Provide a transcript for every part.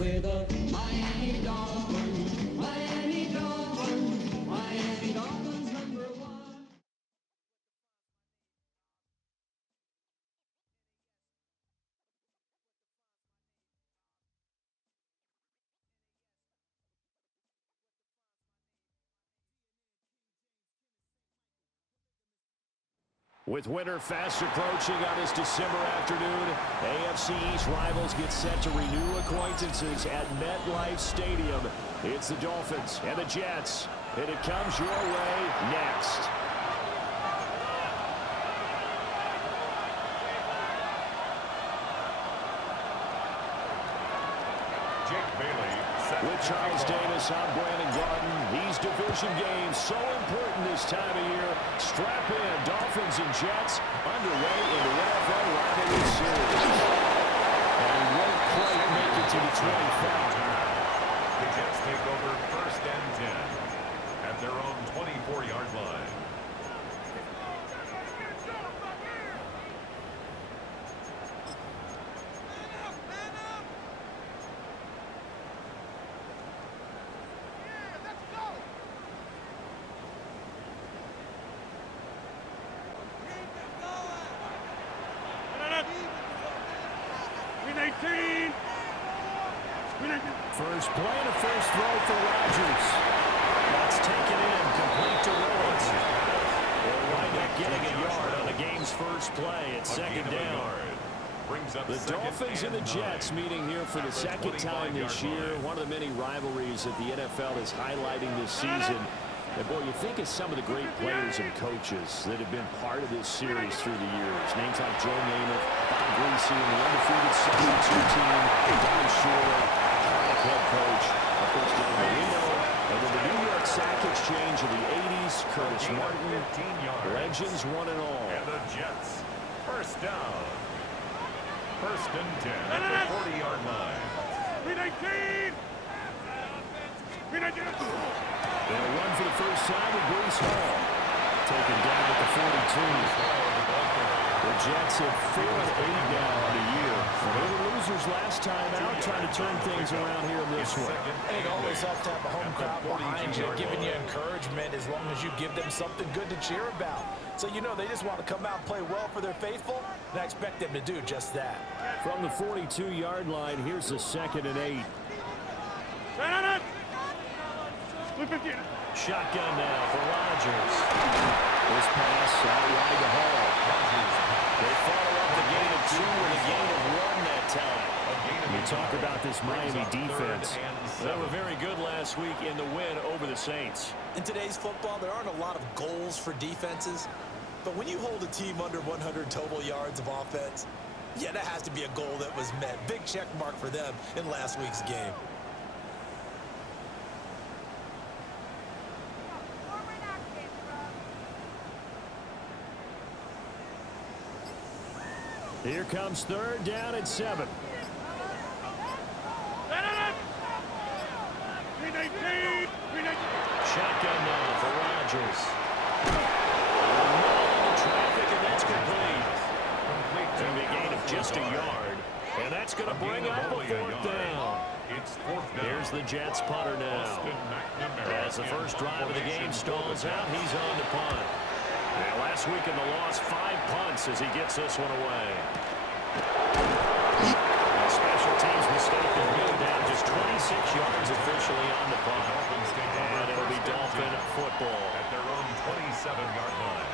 We're the Miami Dolphins, Miami Dolphins, Miami Dolphins #1. With winter fast approaching on this December afternoon, AFC East rivals get set to renew acquaintances at MetLife Stadium. It's the Dolphins and the Jets, and it comes your way next. With Charles Davis, I'm Brandon Garden. These division games so important this time of year. Strap in, Dolphins and Jets underway in the NFL rivalry series. And won't quite make it to the 25. The Jets take over 1st and 10 at their own 24-yard line. First play and a first throw for Rodgers. That's taken in, complete to Lawrence. They'll wind up getting a yard on the game's first play at 2nd down. The Dolphins and the Jets meeting here for the 2nd time this year. One of the many rivalries that the NFL is highlighting this season. And boy, you think of some of the great players and coaches that have been part of this series through the years. Names like Joe Namath, Bob Greasy, and the undefeated 72 team, Don Shula, iconic head coach, of course, Dan Marino, and then the New York Sack Exchange of the 80s, Curtis Martin, legends one and all. And the Jets, first down. 1st and 10 at the 40-yard line. They'll run for the first time with Breece Hall. Taken down at the 42. The Jets have 4-8 now on the year. They were losers last time out, trying to turn things around here in this one. It always helps to have a home crowd behind you, giving you encouragement as long as you give them something good to cheer about. So you know they just want to come out and play well for their faithful, and I expect them to do just that. From the 42-yard line, here's the 2nd and 8. Shotgun now for Rodgers. This pass out wide to Hall. They follow up the gain of 2 with a gain of 1 that time. We talk about this Miami defense. They were very good last week in the win over the Saints. In today's football, there aren't a lot of goals for defenses, but when you hold a team under 100 total yards of offense, yeah, that has to be a goal that was met. Big check mark for them in last week's game. Here comes 3rd down and 7. Shotgun now for Rodgers. Traffic, and that's complete. And a gain of just a yard. And that's going to bring up a 4th down. It's 4th down. Here's the Jets punter now. As the first drive of the game stalls out, he's on to punt. And last week in the loss, 5 punts as he gets this one away. A special teams mistake that will down just 26 yards officially on the punt. And it'll be Dolphin football at their own 27-yard line.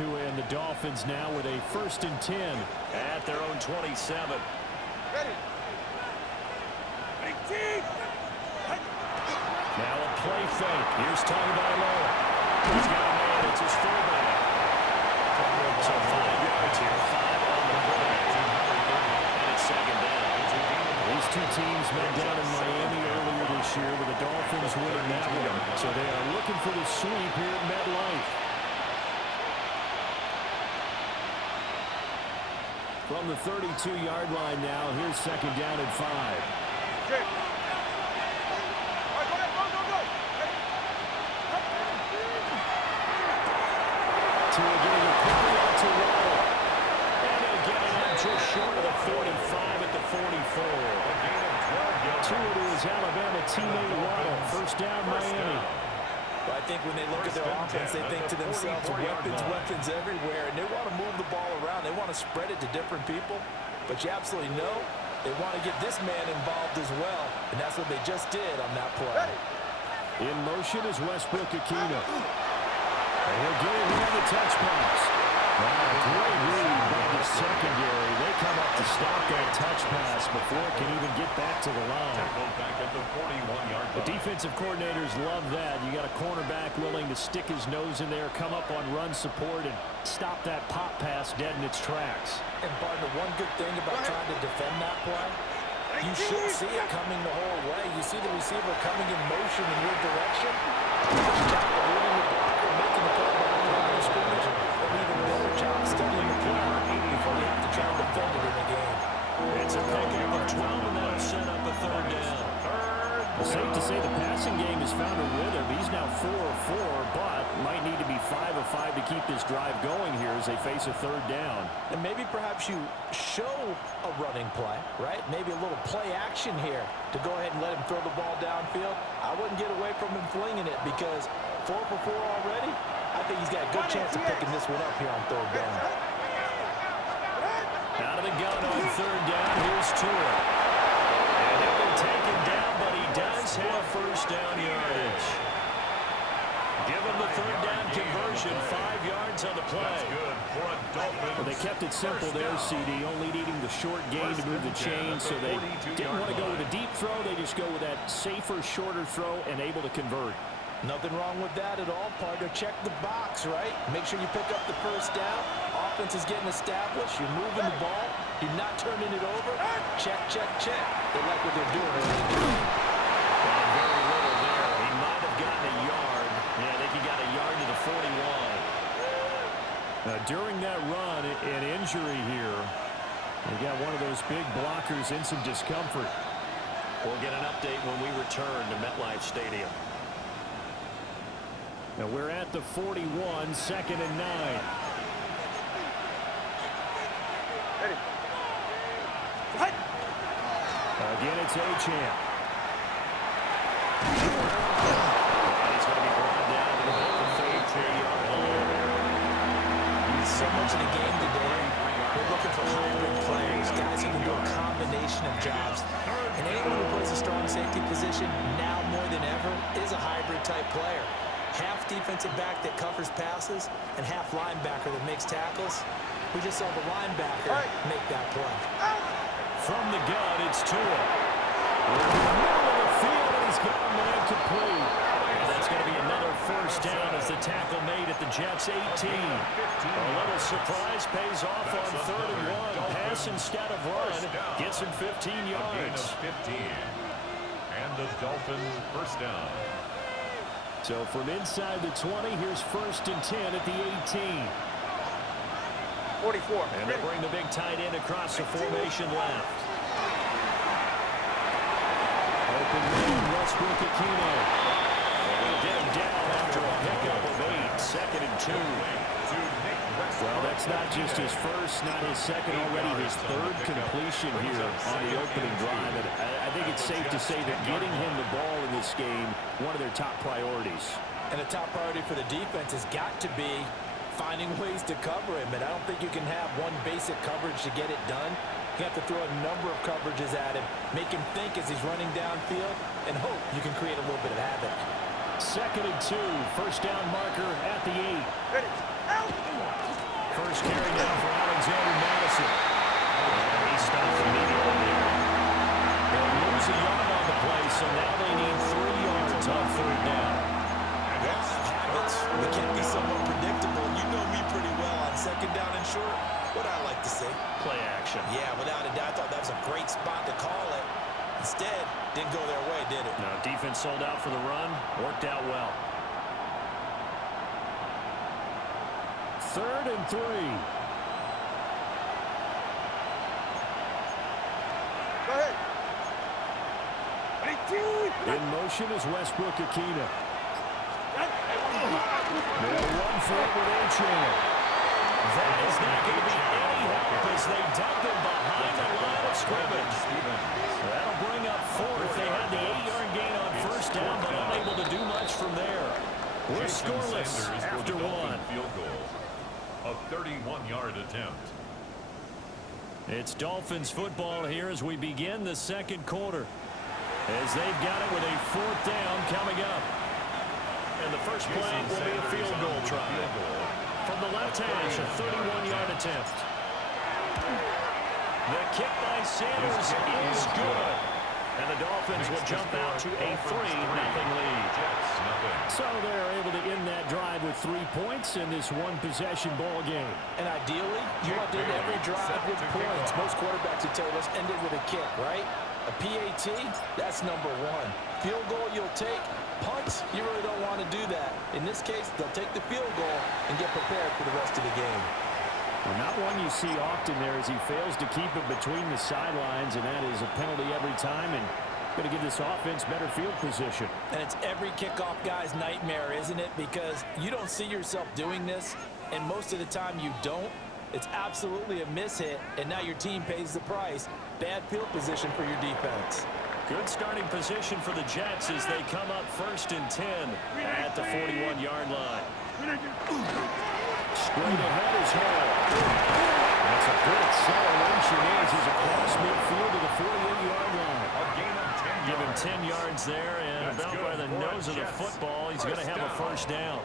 And the Dolphins now with a 1st and 10 at their own 27. Ready. Now a play fake. Here's Tagovailoa. He's got a man. It's his fullback. So 5 yards here, 5 on the play. And it's second down. These two teams met down in Miami earlier this year with the Dolphins winning that one. So they are looking for the sweep here at MetLife. From the 32-yard line now, here's second down and 5. Okay. All right, go ahead, go. Tua getting a quickly out to Waddle. And they'll get it out just short of the 45 at the 44. Tua to his Alabama teammate Waddle. First down, Miami. Well, I think when they look at their offense, they think to themselves, weapons everywhere, and they want to move the ball around. They want to spread it to different people, but you absolutely know they want to get this man involved as well, and that's what they just did on that play. In motion is Westbrook-Ikhine. And he'll get it on the touch pass. Great read by the secondary. They come up to stop that touch pass before it can even get back to the line. Back at the 41-yard line. The defensive coordinators love that. You got a cornerback willing to stick his nose in there, come up on run support, and stop that pop pass dead in its tracks. And Barton, the one good thing about trying to defend that play, you should see it coming the whole way. You see the receiver coming in motion in your direction. You got the leading the blocker, making the play behind the line of scrimmage, or even a better job studying the play before you have to try and defend it in the game. It's a pickup of 12, and that'll set up a third down. It's safe to say the passing game has found a rhythm. He's now 4 of 4, but might need to be 5 of 5 to keep this drive going here as they face a third down. And maybe perhaps you show a running play, right? Maybe a little play action here to go ahead and let him throw the ball downfield. I wouldn't get away from him flinging it because 4 for 4 already. I think he's got a good chance of picking this one up here on third down. Out of the gun on third down, here's Tua. And he'll be taken down, but he does have first down yardage. Give him the third down conversion, 5 yards on the play. Well, they kept it simple there, CD, only needing the short gain to move the chain, so they didn't want to go with a deep throw. They just go with that safer, shorter throw and able to convert. Nothing wrong with that at all, partner. Check the box, right? Make sure you pick up the first down. Offense is getting established. You're moving the ball. You're not turning it over. Check. They like what they're doing early in the game. Very little there. He might have gotten a yard. Yeah, I think he got a yard to the 41. During that run, an injury here. We got one of those big blockers in some discomfort. We'll get an update when we return to MetLife Stadium. Now we're at the 41, second and 9. Ready. Again, it's Achane. And he's going to be brought down to about the 33-yard line. So much in the game today. We're looking for hybrid players, guys who can do a combination of jobs. And anyone who plays a strong safety position now more than ever is a hybrid type player. Half defensive back that covers passes and half linebacker that makes tackles. We just saw the linebacker make that play. From the gun, it's Tua. In the middle of the field, and he's got him incomplete. And that's going to be another first down as the tackle made at the Jets' 18. A little surprise pays off on third and 1. Pass instead of run. Gets him 15 yards. 15. And the Dolphins first down. So from inside the 20, here's first and 10 at the 18. 44. And they bring the big tight end across the formation left. Open man, Westbrook-Ikhine. We'll get him down after a pickup of 8. Second and 2. Well, that's not just his first, not his second, already his third completion here on the opening drive. And I think it's safe to say that getting him the ball in this game, one of their top priorities. And a top priority for the defense has got to be finding ways to cover him. And I don't think you can have one basic coverage to get it done. You have to throw a number of coverages at him, make him think as he's running downfield, and hope you can create a little bit of havoc. Second and 2, first down marker at the 8. Ready. Out. First carry down for Alexander Madison. And he stopped immediately there. They'll lose a yard on the play, so now they need 3 yards on third down. I've had It can be somewhat predictable. You know me pretty well on second down and short. What I like to say. Play action. Yeah, without a doubt, I thought that was a great spot to call it. Instead, didn't go their way, did it? Now, defense sold out for the run. Worked out well. 3rd and 3. Go ahead. In motion is Westbrook Akina. They'll run for it with Achan. That is not going to be any help as they dump him behind the line of scrimmage. That'll bring up 4th. They had the 8-yard gain on first down, but unable to do much from there. We're scoreless after one. Field goal. A 31-yard attempt. It's Dolphins football here as we begin the second quarter. As they've got it with a 4th down coming up. And the first play will be a field goal try. From the left hash, a 31-yard attempt. The kick by Sanders is good. And the Dolphins will jump out to a 3-0 lead. So they're able to end that drive with 3 points in this one-possession ball game. And ideally, you want to end every drive with points. Most quarterbacks would tell us ended with a kick, right? A PAT, that's number 1. Field goal you'll take. Punts, you really don't want to do that. In this case, they'll take the field goal and get prepared for the rest of the game. Well, not one you see often there as he fails to keep it between the sidelines, and that is a penalty every time, and going to give this offense better field position. And it's every kickoff guy's nightmare, isn't it? Because you don't see yourself doing this, and most of the time you don't. It's absolutely a mishit, and now your team pays the price. Bad field position for your defense. Good starting position for the Jets as they come up 1st and 10 at the 41-yard line. Straight ahead is Hall. That's a good acceleration as he's across midfield to the 48-yard line. A gain of 10 Give him yards. 10 yards there, and That's about good by the for nose of the Jets. football, he's going to have a first down.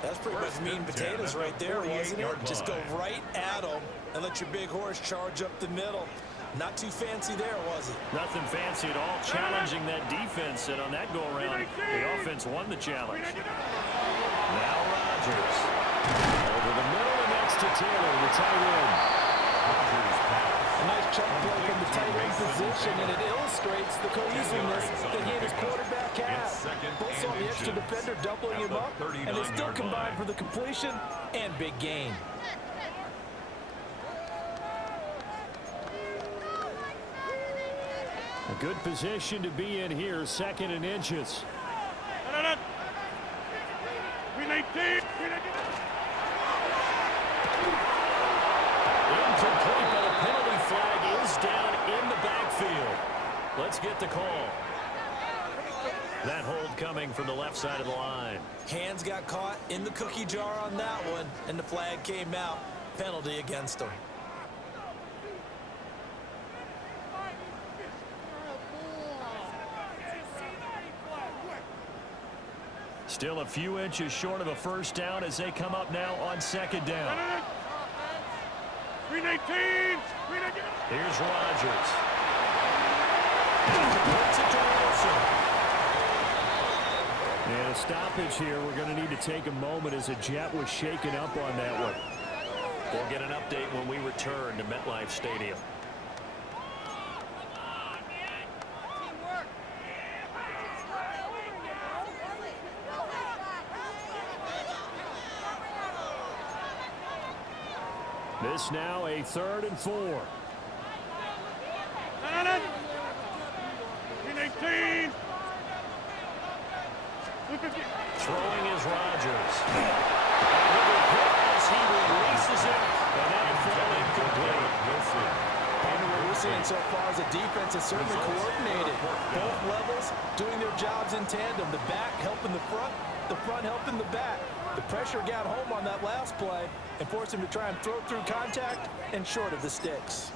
That's pretty much mean potatoes right there, wasn't it? Just go right at them and let your big horse charge up the middle. Not too fancy there, was it? Nothing fancy at all, challenging that defense, and on that go-around, the offense won the challenge. Now Rodgers. Over the middle, and that's to Taylor, the tight end. A nice chunk play from the tight end position, and it illustrates the cohesiveness that he and his quarterback have. Both saw the extra defender doubling him up, and they still combined for the completion and big gain. A good position to be in here, 2nd and inches. Incomplete, but a penalty flag is down in the backfield. Let's get the call. That hold coming from the left side of the line. Hands got caught in the cookie jar on that one, and the flag came out. Penalty against him. Still a few inches short of a first down as they come up now on 2nd down. Here's Rodgers. Puts it to Wilson. And a stoppage here. We're going to need to take a moment as a Jet was shaken up on that one. We'll get an update when we return to MetLife Stadium. This now a 3rd and 4. Throwing is Rodgers. As he releases it, and that'll fall incomplete. And what we're seeing so far as a defense is certainly coordinated. Both levels doing their jobs in tandem. The back helping the front helping the back. The pressure got home on that last play and forced him to try and throw through contact and short of the sticks.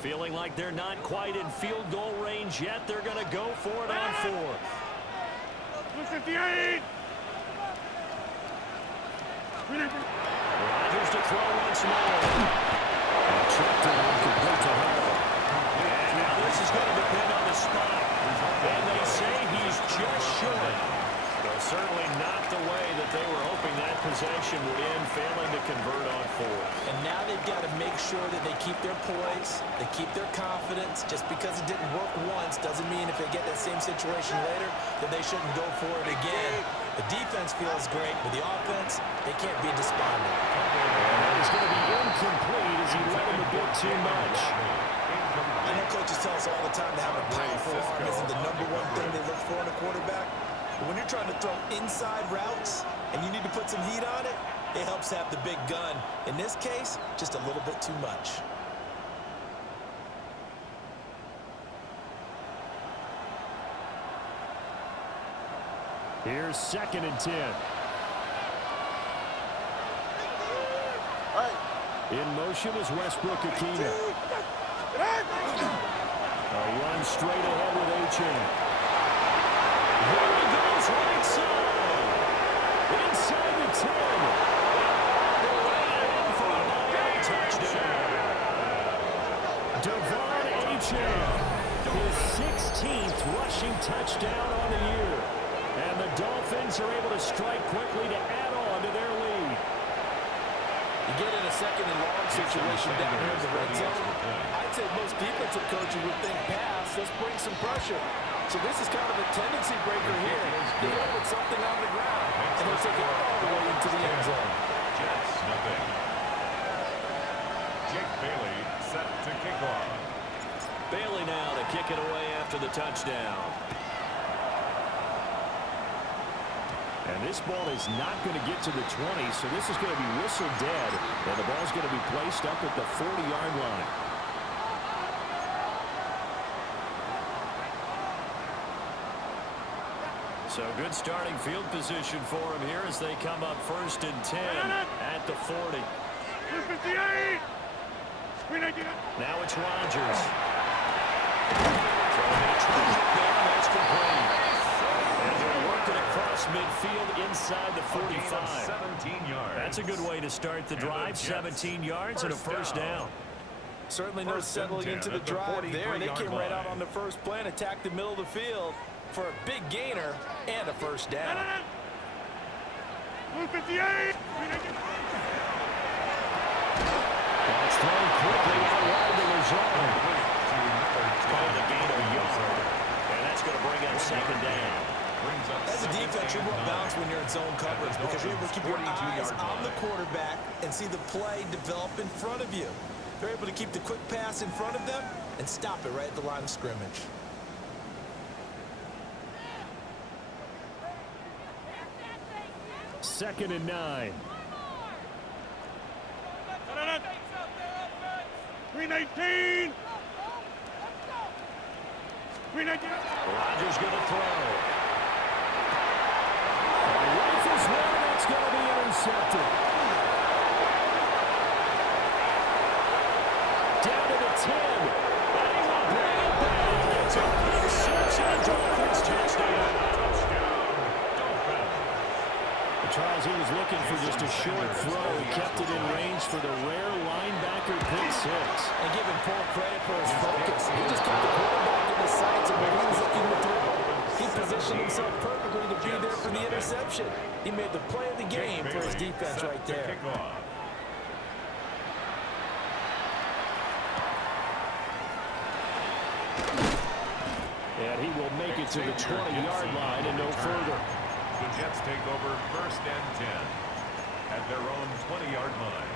Feeling like they're not quite in field goal range yet. They're going to go for it on 4th. Rodgers to throw once once more. Checked it and complete to Hall. And now this is going to depend on the spot. And they say he's just short. So certainly not the way that they were hoping that possession would end, failing to convert on fourth. And now they've got to make sure that they keep their poise, they keep their confidence. Just because it didn't work once doesn't mean if they get that same situation later that they shouldn't go for it again. The defense feels great, but the offense, they can't be despondent. And that is going to be incomplete as he let him a bit too much. I know coaches tell us all the time that having a powerful arm isn't the #1 thing they look for in a quarterback. But when you're trying to throw inside routes and you need to put some heat on it, it helps have the big gun. In this case, just a little bit too much. Here's 2nd and 10. In motion is Westbrook-Akina. A run straight ahead with A-Chain. There he goes right side. Inside the 10. Right in for a long touchdown. Devon A-Chain. His 16th rushing touchdown on the year. And the Dolphins are able to strike quickly to add on to their lead. You get in a 2nd and long situation down here in the red zone. I'd say most defensive coaches would think pass. Let's bring some pressure. So this is kind of a tendency breaker here. They will put something on the ground, and they'll take it all the way into the end zone. Jets, nothing. Jake Bailey set to kick off. Bailey now to kick it away after the touchdown. And this ball is not going to get to the 20, so this is going to be whistled dead. And the ball's going to be placed up at the 40-yard line. So good starting field position for him here as they come up 1st and 10 at the 40. Now it's Rodgers. Throwing a traffic there, that's complete. And they're working across midfield inside the 45. 17 yards. That's a good way to start the drive. 17 yards and a first down. Certainly no settling into the drive there. They came right out on the first play and attacked the middle of the field for a big gainer and a first down. That's thrown quickly out wide to Lazard. Called a gain of a yard. And that's going to bring up 2nd down. As a defense, you're more balanced when you're in zone coverage because you're able to keep your eyes on the quarterback and see the play develop in front of you. They're able to keep the quick pass in front of them and stop it right at the line of scrimmage. Second and 9. 319. Rodgers going to throw. Rifles one, that's going to be intercepted. Down to the 10. And he will bring it back. It's up for the 6 and a Dolphins touchdown. Charles, he was looking for just a short throw. He kept it in range for the rare linebacker pick 6. And give him full credit for his focus. He just kept the quarterback in the sights of where he was looking to throw. He positioned himself perfectly to be there for the interception. He made the play of the game for his defense right there. And he will make it to the 20-yard line and no further. The Jets take over 1st and 10 at their own 20-yard line.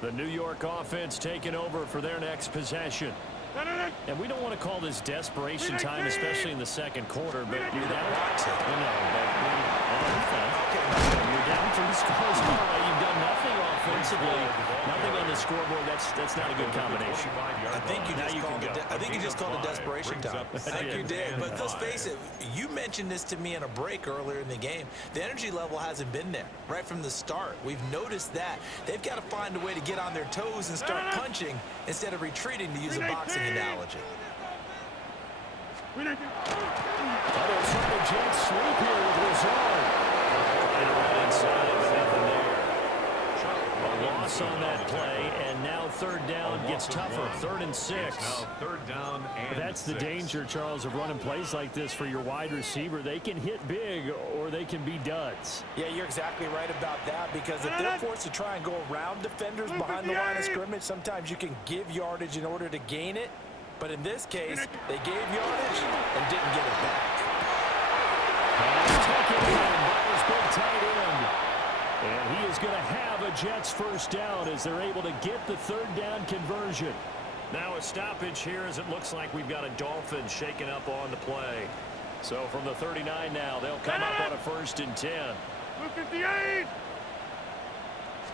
The New York offense taking over for their next possession. And we don't want to call this desperation time, especially in the 2nd quarter, but you're down. You're down 3 scores. You've done nothing offensively. offensively, nothing on the scoreboard. That's not a good combination. I think you just called a desperation time. I think you did. But let's face it, you mentioned this to me in a break earlier in the game. The energy level hasn't been there right from the start. We've noticed that. They've got to find a way to get on their toes and start punching instead of retreating, to use a boxing analogy. Other side of Jets sweep here with Lazard. Right inside, but nothing there. A loss on that play, and now third down gets tougher. 3rd and 6. Now 3rd down and That's the 6. danger, Charles, of running plays like this for your wide receiver. They can hit big, or they can be duds. Yeah, you're exactly right about that, because if they're forced to try and go around defenders behind the line of scrimmage, sometimes you can give yardage in order to gain it. But in this case, they gave yardage and didn't get it back. Taken in by his big tight end. And he is going to have a Jets first down as they're able to get the 3rd down conversion. Now a stoppage here as it looks like we've got a Dolphin shaking up on the play. So from the 39 now, they'll come up on a 1st and 10.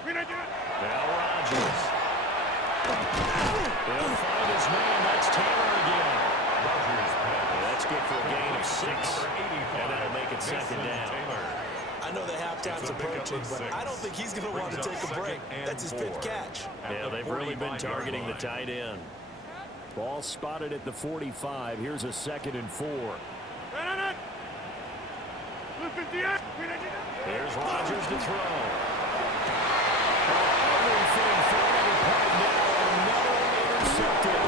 Now Rodgers. He'll find his man. That's Taylor again. That's good for a gain of 6. And that'll make it 2nd down. I know the halftime's approaching, but I don't think he's going to want to take a break. That's his 5th catch. Yeah, they've really been targeting the tight end. Ball spotted at the 45. Here's a 2nd and 4. There's Rodgers to throw. Everything falling apart now. Another intercepted.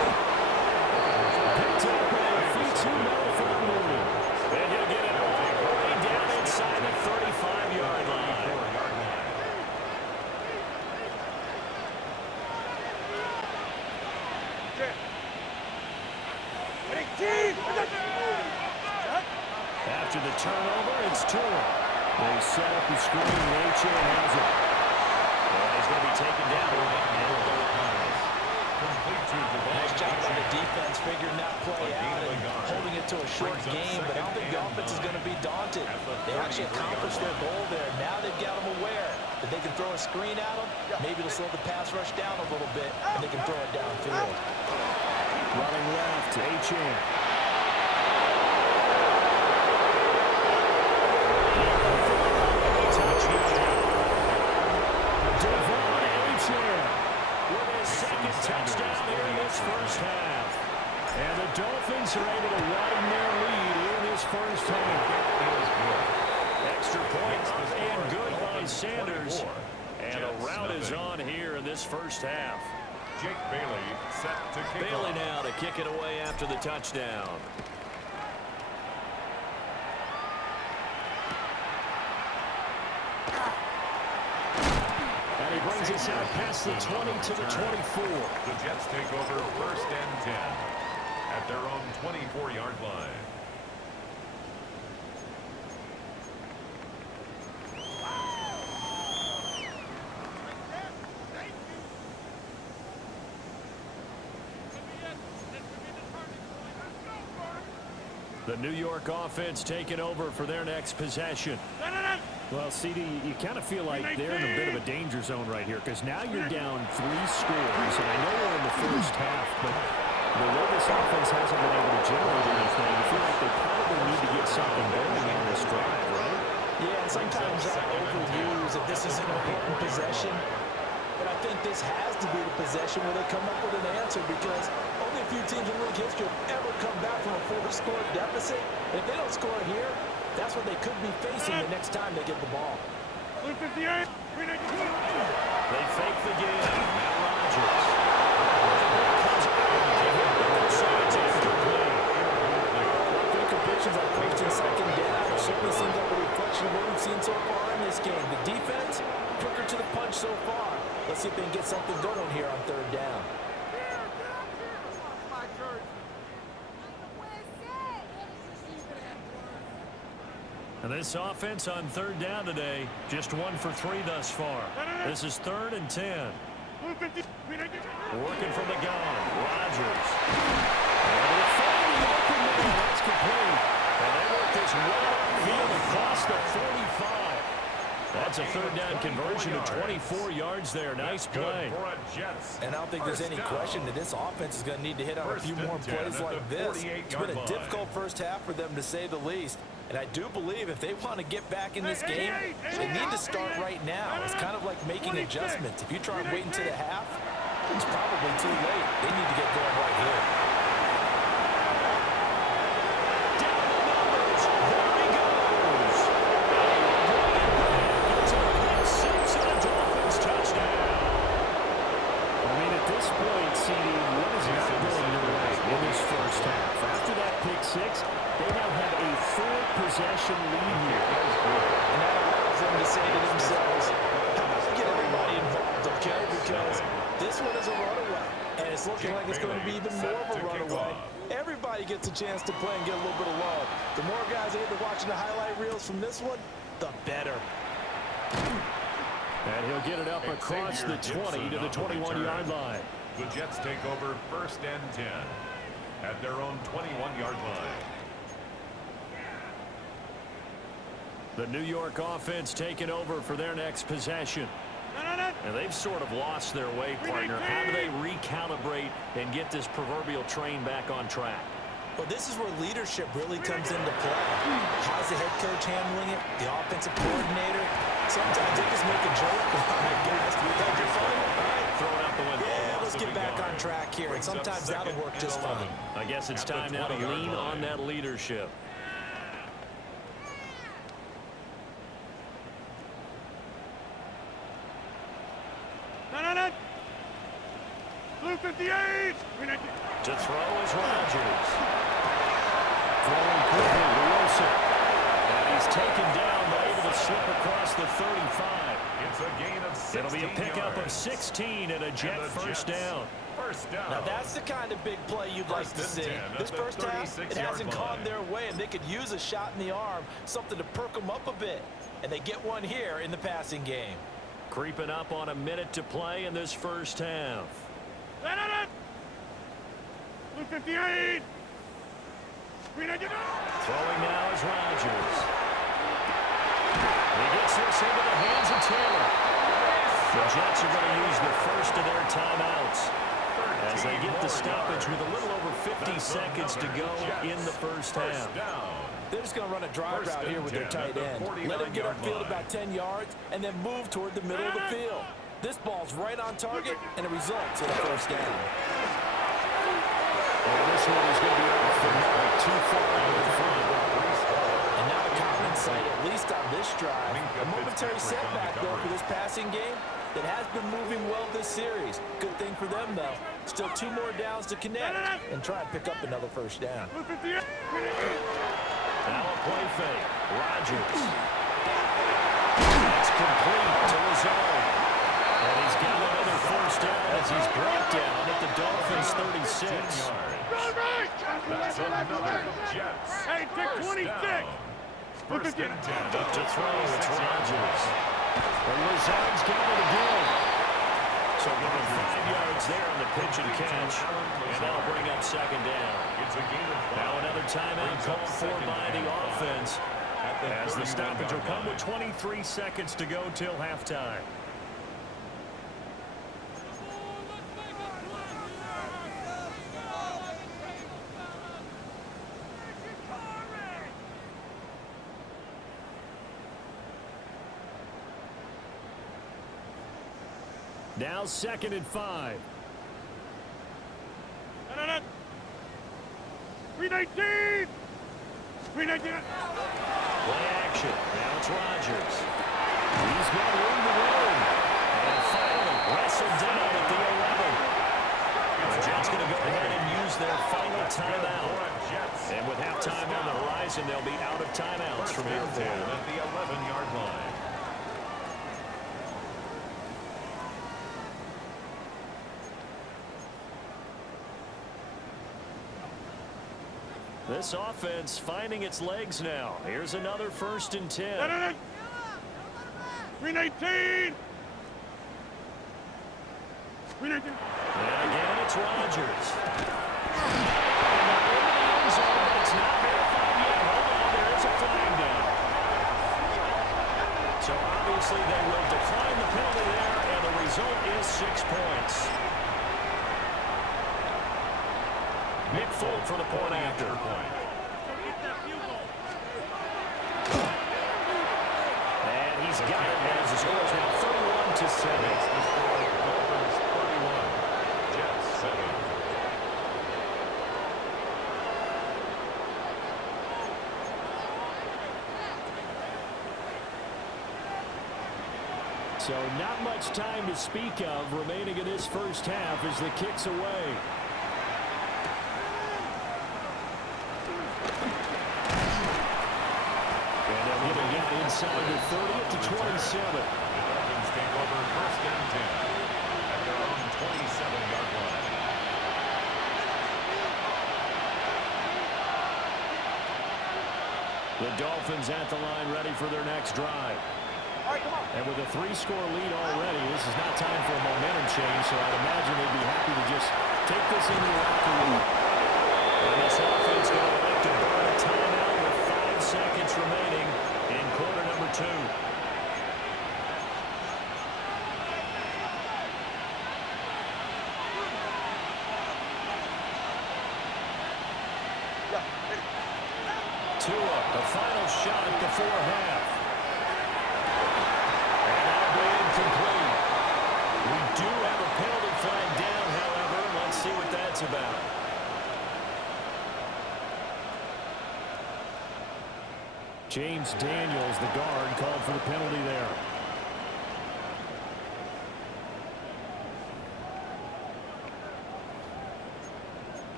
Picked up by a feet too low for the move. And he'll get it way down inside the 35-yard line. After the turnover, it's Tua. They set up the screen. NYJ has it. And he's going to be taken down. Nice job by the defense figuring that play out and holding it to a short game, but I don't think the offense is going to be daunted. They actually accomplished their goal there. Now they've got them aware that they can throw a screen at them. Maybe it'll slow the pass rush down a little bit, and they can throw it downfield. Running left, H.M. Touchdown here in this first half. And the Dolphins are able to widen their lead in this first half. Extra point and good by Sanders. And a rout is on here in this first half. Jake Bailey set to kick Bailey off. now to kick it away after the touchdown. And he brings us out past the 20 to the 24. The Jets take over 1st and 10 at their own 24-yard line. The New York offense taking over for their next possession. Well, CD, you kind of feel like they're in a bit of a danger zone right here because now you're down 3 scores. And I know we're in the first half, but the way this offense hasn't been able to generate anything, you feel like they probably need to get something going on this drive, right? Yeah, and sometimes I overuse that this is an important possession. But I think this has to be the possession where they come up with an answer, because only a few teams in league history have ever come back from a 4-score deficit. And if they don't score here, that's what they could be facing the next time they get the ball. They fake the game. Now Rodgers. Completions are first and 2nd down. It certainly seems like a reflection of what we've seen so far in this game. The defense, quicker to the punch so far. Let's see if they can get something going here on 3rd down. And this offense on 3rd down today, just 1 for 3 thus far. This is 3rd and 10. Working from the gun, Rodgers. And they're finding the open man. That's complete. And they work this well upfield across the 45. That's a third down conversion of 24 yards there. Nice play. And I don't think there's any question that this offense is going to need to hit on a few more plays like this. It's been a difficult first half for them, to say the least. And I do believe if they want to get back in this game, they need to start right now. It's kind of like making adjustments. If you try and wait until the half, it's probably too late. They need to get going right here. Down the numbers. There he goes. It's a pick six and a Dolphins touchdown. I mean, at this point, CD, what is not going your way in this first half? After that pick six, they now have a full possession lead here. And that allows them to say to themselves, how about we get everybody involved, okay? Because this one is a runaway, and it's looking like it's going to be even more of a runaway. Everybody gets a chance to play and get a little bit of love. The more guys that are watching the highlight reels from this one, the better. And he'll get it up across the 20 to the 21-yard line. The Jets take over 1st and 10 at their own 21-yard line. The New York offense taking over for their next possession. And they've sort of lost their way, partner. How do they recalibrate and get this proverbial train back on track? Well, this is where leadership really comes into play. How's the head coach handling it? The offensive coordinator? Sometimes they just make a joke. All right, guys, you think you're fun? All right, Throw it out the window. yeah, let's get back on track here. And sometimes that'll work just fine. I guess it's time now to lean on that leadership. Blue 58. To throw is Rodgers. Throwing quickly to Wilson. And he's taken down, but able to slip across the 35. It's a gain of 16 It'll be a pickup yards. of 16 and a Jet first down. First down. Now, that's the kind of big play you'd like to see. This first half, it hasn't gone their way, and they could use a shot in the arm, something to perk them up a bit. And they get one here in the passing game. Creeping up on a minute to play in this first half. Blue 58. Throwing now is Rodgers. He gets this into the hands of Taylor. The Jets are going to use the first of their timeouts as they get the stoppage with a little over 50 seconds to go in the first half. They're just going to run a drive route here with their tight end. Let him get upfield about 10 yards and then move toward the middle of the field. This ball's right on target, and it results in a first down. And this one is going to be off the mark, too far out in front. And now a common sight, at least on this drive. A momentary setback, though, for this passing game that has been moving well this series. Good thing for them, though. Still 2 more downs to connect and try and pick up another first down. Blue 58. Now a play fake. Rodgers. That's complete to Lazard. And he's got another first down as he's brought down at the Dolphins' 36. That's another Jets. Hey, pick 26. First and 10. Up to throw, it's Rodgers. And Lazard's got it again. So give him 5 yards there on the pitch and catch. And that'll bring up second down. It's a gain of 5. Now another timeout called for by the offense. As the stoppage will come with 23 seconds to go till halftime. Now 2nd and 5. 319. 319. Play action. Now it's Rodgers. He's got room to roam. And finally wrestled down at the 11. The Jets going to go ahead and use their final timeout. And with halftime on the horizon, they'll be out of timeouts from here forward. At the 11-yard line. This offense finding its legs now. Here's another 1st and 10. 319. 319. And again, it's Rodgers. And over the end zone, but it's not verified yet. Hold on, there is a flag down. So obviously they will decline the penalty there, and the result is 6 points. Nick Folk for the point after. And he's got it as the score is now 31-7. The score, Dolphins 31, Jets 7. So not much time to speak of remaining in this first half as the kick's away. And they'll get it out inside the 30-27. The Dolphins take over first and 10 at their own 27-yard line. The Dolphins at the line ready for their next drive. And with a 3-score lead already, this is not time for a momentum change, so I'd imagine they'd be happy to just take this into the locker room. And this offense going to elect to burn a timeout with 5 seconds remaining in quarter number 2. Tua, the final shot before half. And that'll be incomplete. We do have a penalty flag down, however. Let's see what that's about. James Daniels, the guard, called for the penalty there.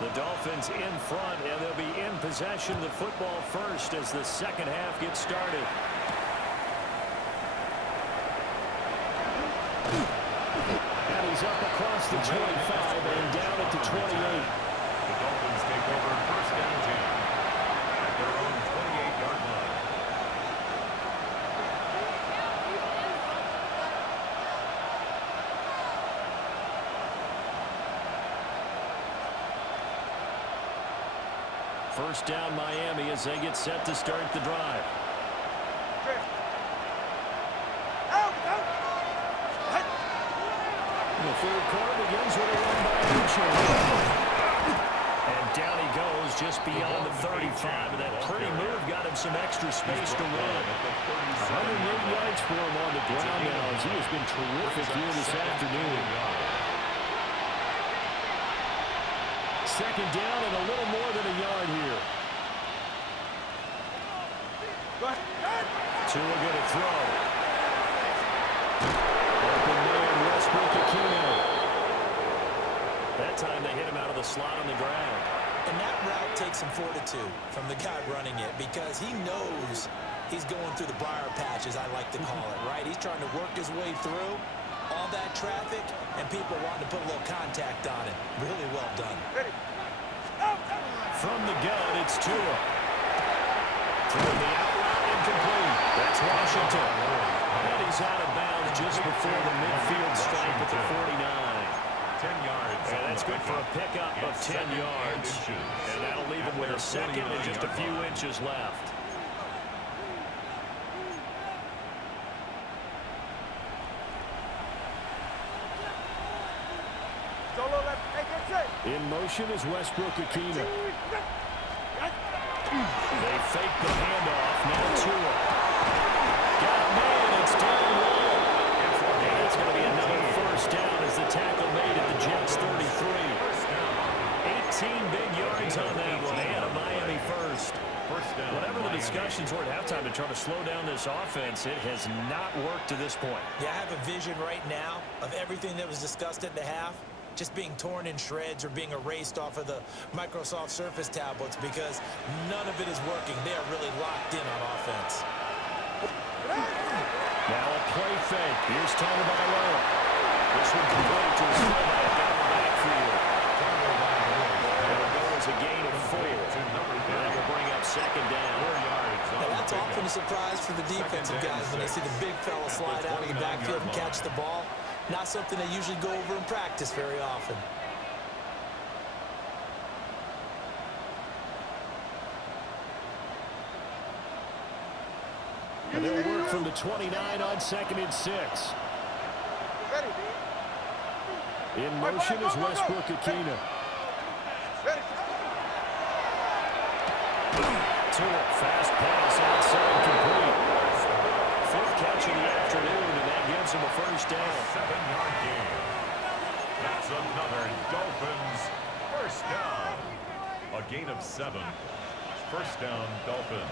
The Dolphins in front, and they'll be in possession of the football first as the second half gets started. And he's up across the 25 and down at the 28. The Dolphins take over first and 10 at their own 28-yard line. First down Miami as they get set to start the drive. The third quarter begins with a run by Mitchell. And down he goes just beyond the 35. And that pretty move got him some extra space to run. 108 yards for him on the ground now as he has been terrific here this afternoon. Second down and a little more than a yard here. Tua going to throw. Open man, Westbrook-Ikhine. That time they hit him out of the slot on the ground. And that route takes some fortitude from the guy running it because he knows he's going through the briar patch, as I like to call it, right? He's trying to work his way through all that traffic and people wanting to put a little contact on it. Really well done. From the gun, it's Tua. Throwing the out route, incomplete. That's Washington. And he's out of bounds just before the midfield stripe at the 49. 10 yards. And that's good for a pickup of 10 yards. And that'll leave him with a second and just a few inches left. In motion is Westbrook-Ikhine. They fake the handoff. Now Tua. Got a man. It's down low. And it's going to be another first down as the tackle made at the Jets 33. 18 big yards on that one. And a Miami first. Whatever the discussions were at halftime to try to slow down this offense, it has not worked to this point. Yeah, I have a vision right now of everything that was discussed at the half just being torn in shreds or being erased off of the Microsoft Surface tablets because none of it is working. They are really locked in on offense. Now a play fake. Here's Tagovailoa. This one complete to his fullback down the backfield. That'll go as a gain of 4. And that will bring up second down. often a surprise for the defensive guys when they see the big fella slide out of the backfield and catch the ball. Not something they usually go over in practice very often. And they'll work from the 29 on 2nd and 6. In motion is Westbrook Akina. Fast pass outside complete. 5th catch of the afternoon, and that gives him a first down. 7-yard gain. That's another Dolphins first down. A gain of 7. First down, Dolphins.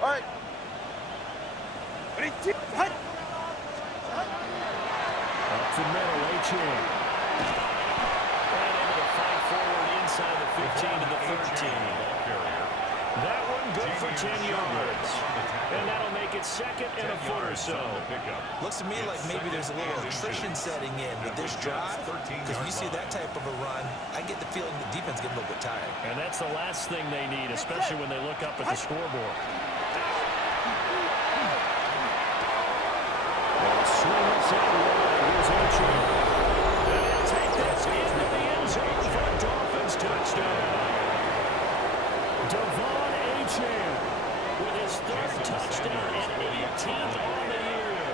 All right. Up the middle, H.M. Right into the fight forward inside the 15 to the 13. That one good for 10 yards. And that'll make it 2nd and a foot or so. Looks to me like maybe there's a little attrition setting in with this drive. Because when you see that type of a run, I get the feeling the defense getting a little bit tired. And that's the last thing they need, especially when they look up at the scoreboard. Swing this out wide. Here's Archer. And they'll take this into the end zone for a Dolphins touchdown. Devon Achane with his 3rd touchdown and 18th on the year.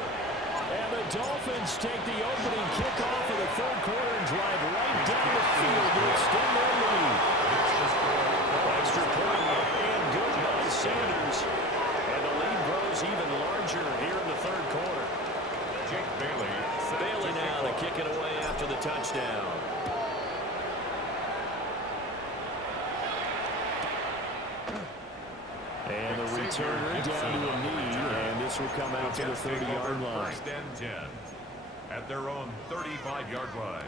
And the Dolphins take the opening kickoff of the 3rd quarter and drive right down the field to extend their lead. Extra point and good by Sanders. And the lead grows even larger here in the 3rd quarter. Bailey now to kick it away after the touchdown. And the returner down to a knee, and this will come out to the 30-yard line. 1st and 10 at their own 35-yard line.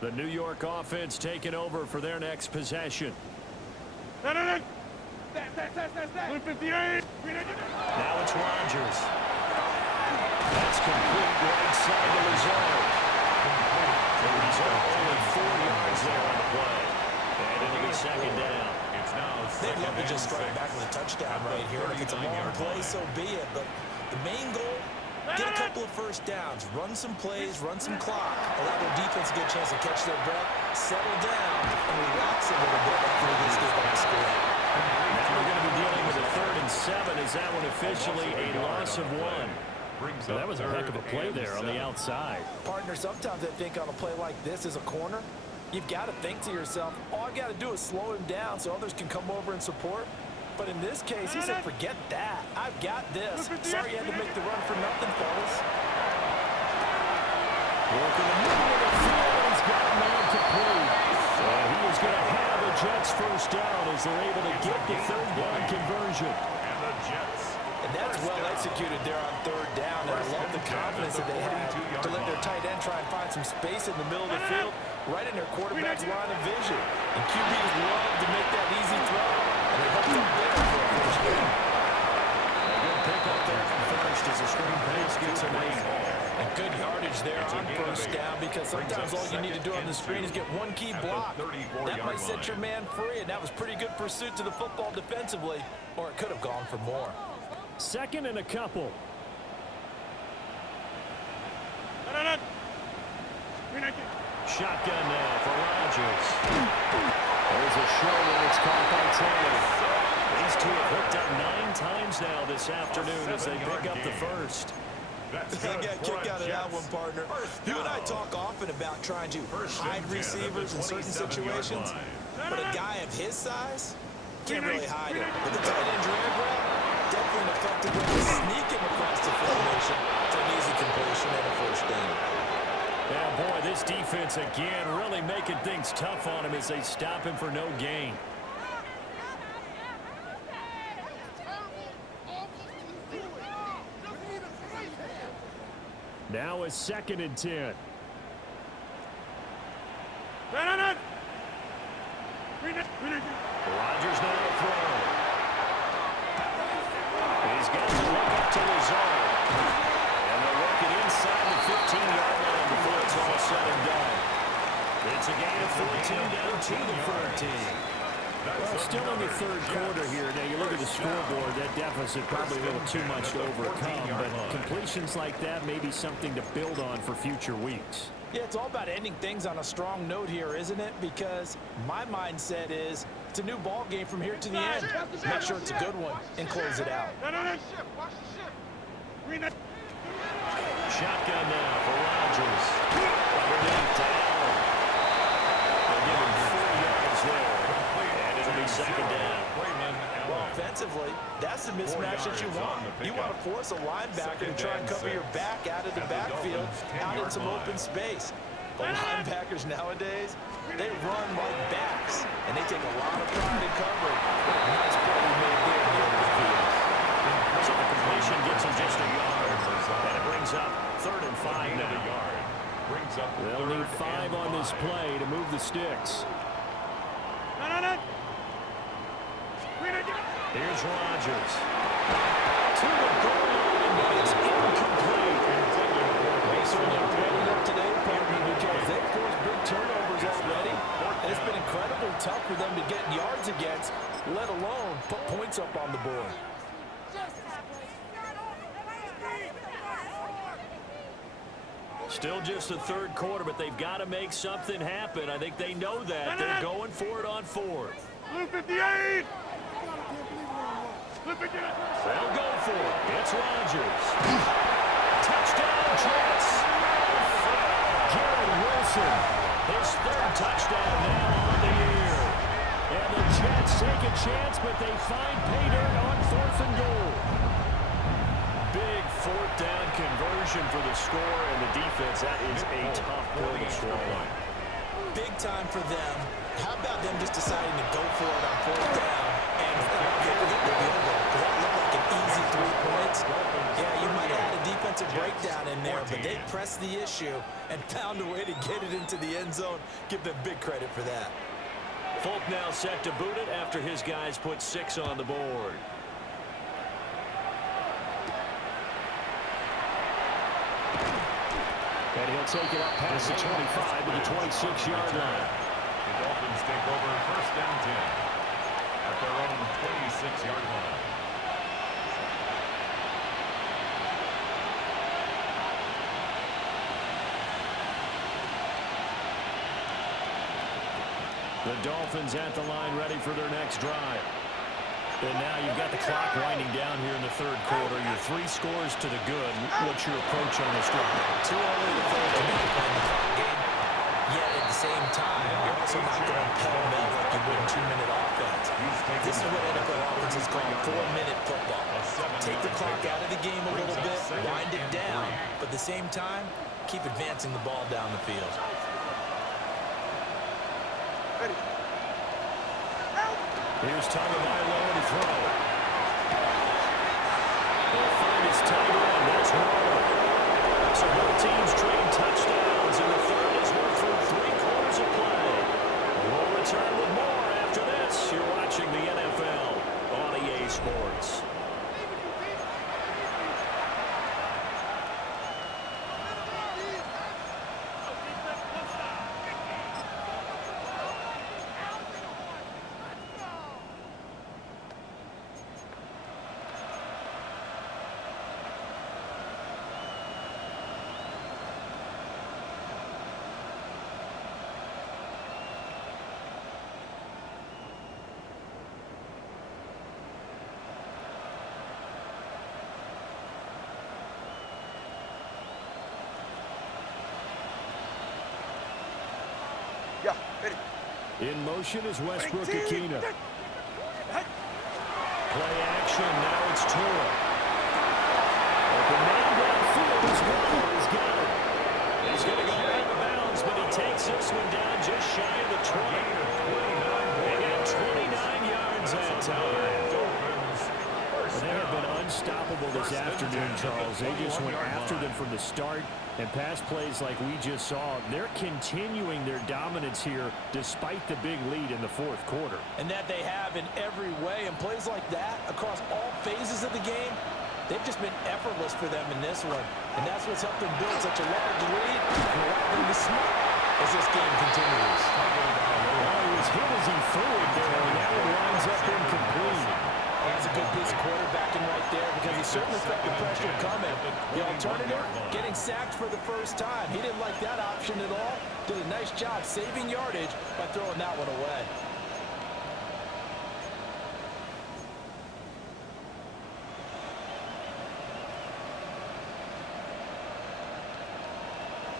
The New York offense taking over for their next possession. No. Now it's Rodgers. That's complete right side to Lazard. The result only 4 yards there on the play. And it'll be 2nd down. It's now They'd love to just strike back with a touchdown right here. If it's a long play, so be it. But the main goal, get a couple of first downs, run some plays, run some clock, allow their defense a good chance to catch their breath, settle down, and relax a little bit after they get by the score. Now we're going to be dealing with a 3rd and 7. Is that one officially a loss of 1? So that was a heck of a play there on the outside. Partner, sometimes I think on a play like this as a corner, you've got to think to yourself, all I've got to do is slow him down so others can come over and support. But in this case, he said, forget that. I've got this. Sorry you had to make the run for nothing, fellas. Working the middle of the field, he's got a man complete. And he is going to have the Jets first down as they're able to get the 3rd down conversion. And the Jets. And that's well executed there on 3rd down. And I love the confidence that they had to let their tight end try and find some space in the middle of the field, right in their quarterback's line of vision. And QBs love to make that easy throw. And they hooked up there for a first down. A good pickup there from first as the screen pass gets a lead. And good yardage there on first down, because sometimes all you need to do on the screen is get one key block. That might set your man free, and that was pretty good pursuit to the football defensively, or it could have gone for more. 2nd and a couple. Shotgun now for Rodgers. There's a shoulder. It's caught by Taylor. These two have hooked up 9 times now this afternoon as they pick up the first. I got a kick out of that one, partner. You and I talk often about trying to hide receivers in certain situations, but a guy of his size can't really hide it. With the tight end drag route, definitely an effective way to sneak him across the formation for an easy completion and a first down. Yeah, boy, this defense again really making things tough on him as they stop him for no gain. Now a 2nd and 10. Rodgers now to throw. He's got to look up to the zone. And they'll work it inside the 15-yard line before it's all said and done. It's a gain of 14 down to the 14. Well, still in the third quarter here. Now, you look at the scoreboard, that deficit probably a little too much to overcome, but completions like that may be something to build on for future weeks. Yeah, it's all about ending things on a strong note here, isn't it? Because my mindset is it's a new ball game from here to the end. Make sure it's a good one and close it out. Shotgun now for Rodgers. Underneath to Allen. They'll give him 4 yards there. And it'll be second down. Well, offensively, that's the mismatch that you want. You want to force a linebacker to try and cover your back out of the backfield, out in some open space. But linebackers nowadays, they run like backs, and they take a lot of pride in covering. Nice play he made there in the open field. So the completion gets him just a yard. And it brings up 3rd and 5 now. They'll need 5 on this play to move the sticks. Here's Rodgers. To the goal line, but it's incomplete. They certainly are ready up today, partner, because they've forced big turnovers already. And it's been incredibly tough for them to get yards against, let alone put points up on the board. Still just the third quarter, but they've got to make something happen. I think they know that. They're going for it on 4th. Blue 58. They'll go for it. It's Rodgers. Touchdown, Jets. Garrett Wilson, his 3rd touchdown now on the year. And the Jets take a chance, but they find pay dirt on 4th and goal. Big 4th down conversion for the score, and the defense, that is a tough goal to swallow. Big time for them. How about them just deciding to go for it on 4th down and get the field goal? Does that look like an easy 3 points? Yeah, you might have had a defensive breakdown in there, but they pressed the issue and found a way to get it into the end zone. Give them big credit for that. Folk now set to boot it after his guys put 6 on the board. And he'll take it up past the 25 to the 26-yard line. The Dolphins take over 1st and 10 at their own 26-yard line. The Dolphins at the line ready for their next drive. And now you've got the clock winding down here in the third quarter. You're 3 scores to the good. What's your approach on this drive? Too early to throw a command playing the clock game. Yet at the same time, you're also not going pell-mell like you would in 2-minute offense. This is what NFL offenses call 4-minute football. Take the clock out of the game a little bit, wind it down, but at the same time, keep advancing the ball down the field. Here's Tagovailoa to throw. He'll find his tight end. That's Waller. So both teams trade touchdowns, and the third as we're through 3 quarters of play. We'll return with more after this. You're watching the NFL on EA Sports. In motion is Westbrook-Ikhine. Play action, now it's Tua. Open man downfield as Waller has got it. He's going to go out of bounds, but he takes this one down just shy of the 20. They got 29 yards that time. They have been unstoppable this afternoon, Charles. They just went after them from the start. And pass plays like we just saw, they're continuing their dominance here despite the big lead in the fourth quarter. And that they have in every way. And plays like that across all phases of the game, they've just been effortless for them in this one. And that's what's helped them build such a large lead and allowed them to smile as this game continues. Well, he was hit as he threw it there, and now it winds up incomplete. That's a good piece of quarterbacking right there because he certainly felt the pressure coming. The alternative, getting sacked for the first time. He didn't like that option at all. Did a nice job saving yardage by throwing that one away.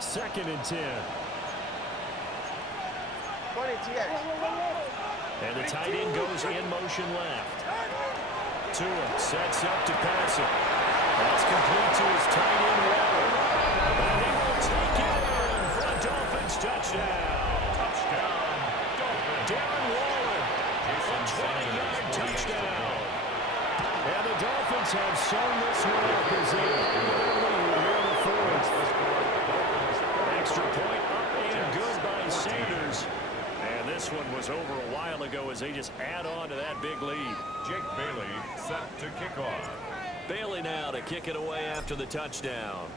Second and 10. And the tight end goes in motion left. Tua sets up to pass it. That's complete to his tight end Waller. And he will take it in for a Dolphins touchdown. Touchdown, Dolphins. Darren Waller, a 20-yard touchdown. And the Dolphins have sewn this one up as they hold their lead here in the fourth. Extra point up and good by Sanders. And this one was over a while ago as they just add on to that big lead. Jake Bailey set to kick off. Bailey now to kick it away after the touchdown.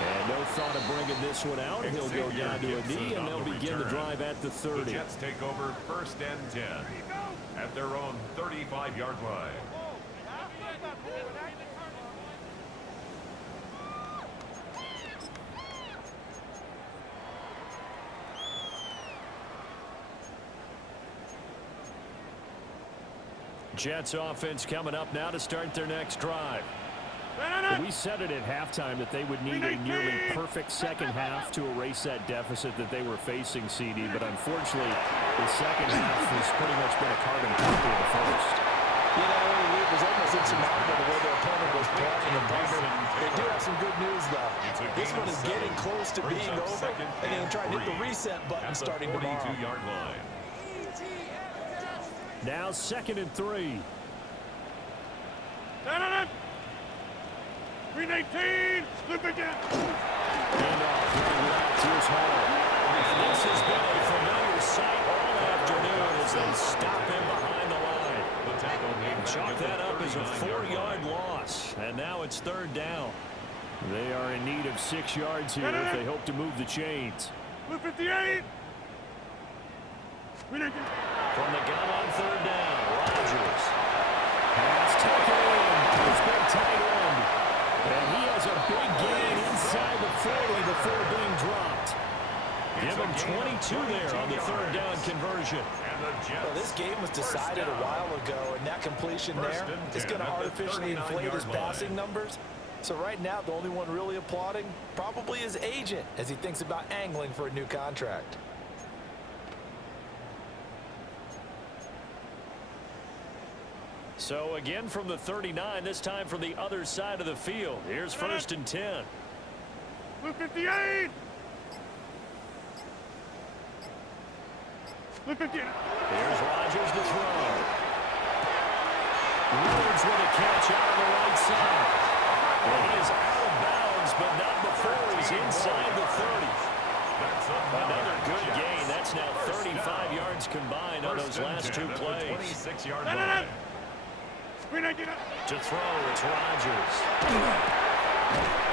And no thought of bringing this one out. He'll go down to a knee, and they'll begin the drive at the 30. The Jets take over first and 10 at their own 35-yard line. Jets offense coming up now to start their next drive. We said it at halftime that they would need a nearly perfect second half to erase that deficit that they were facing, CD, but unfortunately, the second half has pretty much been a carbon copy of the first. Yeah, that early lead was almost insurmountable the way their opponent was playing the bumper. They do have some good news, though. This one is getting close to being over, and they'll try and hit the reset button starting tomorrow. 42-yard line. Now second and 3. 319, flip it down. Handoff running left. Here's Hall. And this has been a familiar sight all afternoon as they stop him behind the line. Chalk that up as a 4-yard loss. And now it's third down. They are in need of 6 yards here if they hope to move the chains. 58. From the gun on third down, Rodgers. Pass taken in. It's been tight end. And he has a big gain inside the 40 before being dropped. Give him 22 there on the third down conversion. Well, this game was decided a while ago, and that completion there is going to artificially inflate his passing numbers. So right now, the only one really applauding probably his agent as he thinks about angling for a new contract. So again from the 39, this time from the other side of the field. Here's first and 10. 58. 58. Here's Rodgers to throw. Woods with a catch out on the right side. And he is out of bounds, but not before he's inside the 30. Another good gain. That's now 35 yards combined on those last 2 plays. 26-yard line. To throw, it's Rodgers.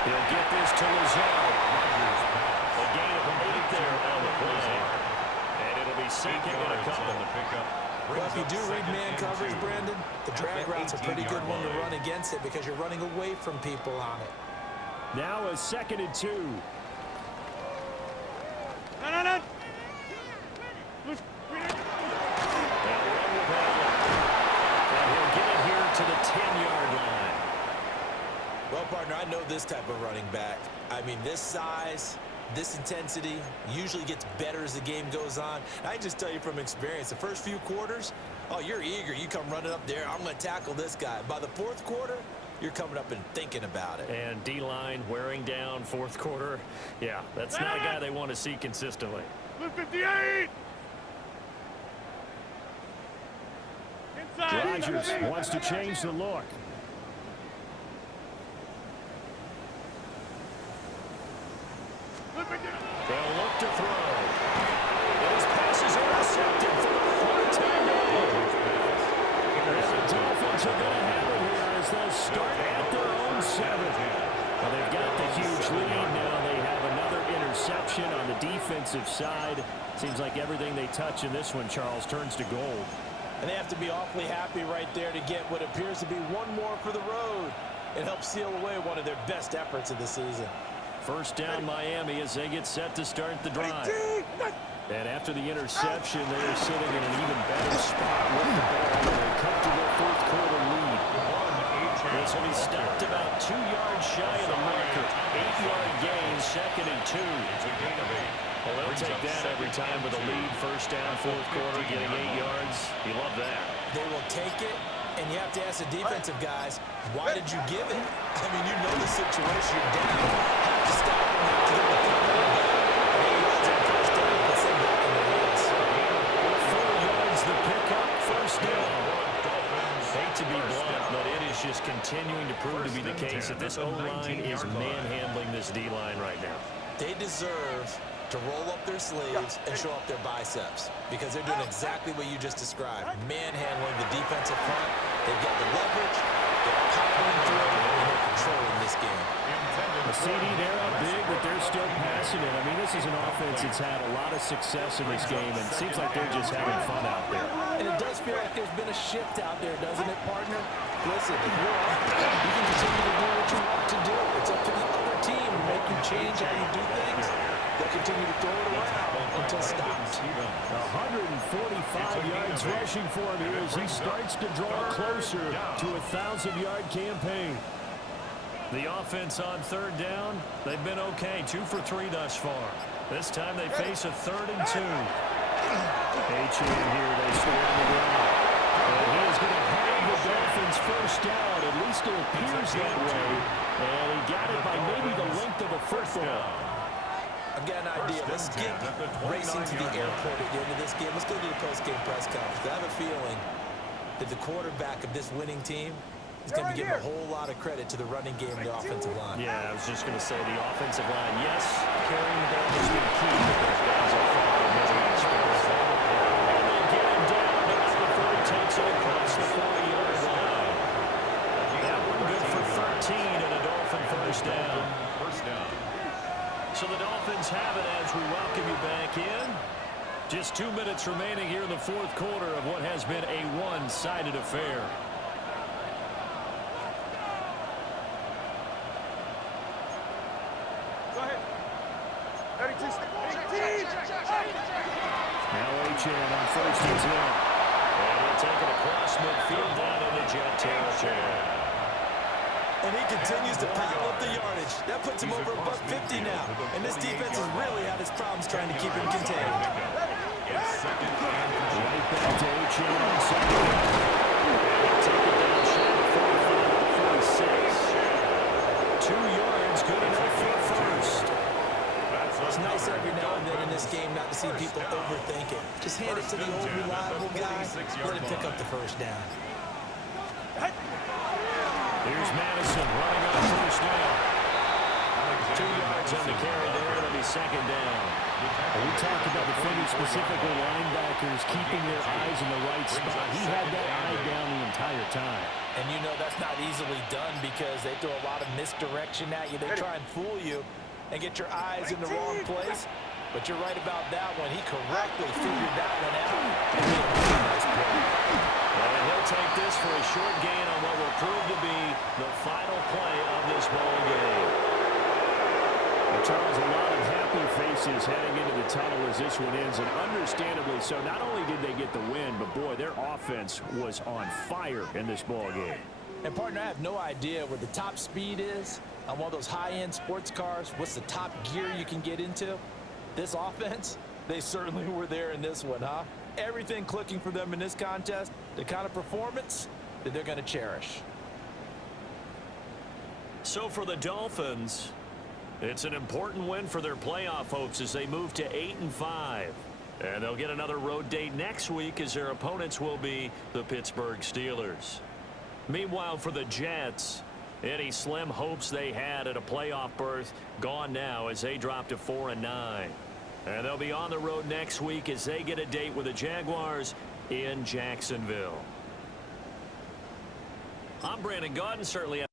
He'll get this to Lazard. A gain of 8 there on the play. And it'll be second and a couple. Well, if you do read man coverage, Brandon, the drag route's a pretty good one to run against it because you're running away from people on it. Now a second and 2. To the 10-yard line. Well, partner, I know this type of running back. I mean, this size, this intensity usually gets better as the game goes on. I can just tell you from experience, the first few quarters, oh, you're eager. You come running up there, I'm going to tackle this guy. By the fourth quarter, you're coming up and thinking about it. And D-line wearing down fourth quarter. Yeah, that's not a guy they want to see consistently. 58. Rodgers wants to change the look. They'll look to throw. His pass is intercepted for the third time today. And the Dolphins are going to have it here as they'll start at their own 7. Well, they've got the huge lead now. They have another interception on the defensive side. Seems like everything they touch in this one, Charles, turns to gold. And they have to be awfully happy right there to get what appears to be one more for the road. It helps seal away one of their best efforts of the season. First down Miami as they get set to start the drive. And after the interception, they are sitting in an even better spot with the ball in a comfortable fourth quarter lead. This will be stopped about 2 yards shy of the marker. 8-yard gain, 2nd and 2. Well, they'll take that every time with a lead. First down, fourth quarter, getting 8 yards. You love that. They will take it, and you have to ask the defensive guys, why did you give it? I mean, you know the situation. You're down. Have to stop them. Have to get the football back. 8 yards on first down. Puts them back in the hands. 4 yards the pickup. First down. Hate to be blunt, but it is just continuing to prove to be the case that this O-line is manhandling this D-line right now. They deserve to roll up their sleeves and show up their biceps because they're doing exactly what you just described. Manhandling the defensive front. They've got the leverage. They're powering through it, and they're controlling this game. The CD, they're up big, but they're still passing it. I mean, this is an offense that's had a lot of success in this game, and it seems like they're just having fun out there. And it does feel like there's been a shift out there, doesn't it, partner? Listen, if you're up, you can continue to do what you want to do. It's up to the other team to make you change how you do things. They'll continue to throw it around until stopped. 145 yards rushing for him here as he starts to draw closer to a 1,000-yard campaign. The offense on third down, they've been okay. 2 for 3 thus far. This time they face a 3rd and 2. H.A. here, they stay on the ground. And he is going to have the Dolphins first down. At least it appears that way. And he got it by maybe the length of a football. I've got an idea. Let's get racing to the airport at the end of this game. Let's go to the post-game press conference. I have a feeling that the quarterback of this winning team is going to be giving a whole lot of credit to the running game and the offensive line. Yeah, I was just going to say the offensive line, yes, carrying the ball has been key, but those guys are far from experience. And they'll get him down before he takes it across the 40-yard line. That one good for 13 and a Dolphin first down. So the Dolphins have it as we welcome you back in. Just 2 minutes remaining here in the fourth quarter of what has been a one-sided affair. Go ahead. 32. Now H.A. on first and 10. And he'll take it across midfield down into Jet territory. And he continues to pile up the yardage. That puts him over $150 now. And this defense has really had its problems trying to keep him contained. Right back to H.A. on second down. Take it down short of 45, 46. 2 yards, good enough for first. It's nice every now and then in this game not to see people overthink it. Just hand it to the old reliable guy. Let him pick up the first down. Here's Madison running on first down. 2 yards on the carry there. It'll be second down. We talked about the Phillies, specifically linebackers, keeping their eyes in the right spot. He had that eye down the entire time. And you know that's not easily done because they throw a lot of misdirection at you. They try and fool you and get your eyes in the wrong place. But you're right about that one. He correctly figured that one out and made a really nice play. And he'll take this for a short gain on what will prove to be the final play of this ball game. Well, Charles, a lot of happy faces heading into the tunnel as this one ends, and understandably so. Not only did they get the win, but boy, their offense was on fire in this ball game. And partner, I have no idea what the top speed is on one of those high-end sports cars. What's the top gear you can get into? This offense, they certainly were there in this one, huh? Everything clicking for them in this contest, the kind of performance that they're going to cherish. So for the Dolphins, it's an important win for their playoff hopes as they move to 8-5. And they'll get another road date next week as their opponents will be the Pittsburgh Steelers. Meanwhile, for the Jets, any slim hopes they had at a playoff berth gone now as they drop to 4-9. And they'll be on the road next week as they get a date with the Jaguars in Jacksonville. I'm Brandon Gaudin, certainly